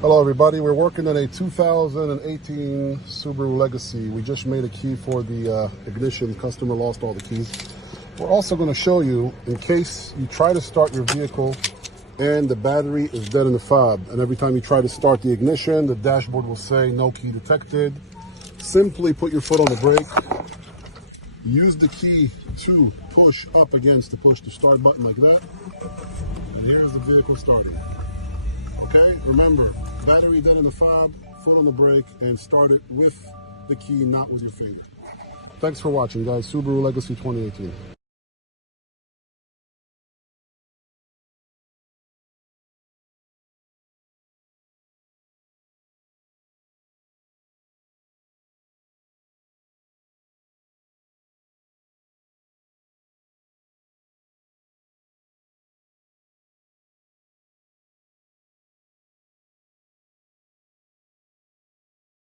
Hello everybody, we're working on a 2018 Subaru Legacy. We just made a key for the ignition. Customer lost all the keys. We're also going to show you, in case you try to start your vehicle and the battery is dead in the fob, and every time you try to start the ignition, the dashboard will say no key detected. Simply put your foot on the brake, use the key to push up against the push to start button like that, and here's the vehicle starting. Okay, remember, battery dead in the fob, foot on the brake, and start it with the key, not with your finger. Thanks for watching, guys. Subaru Legacy 2018.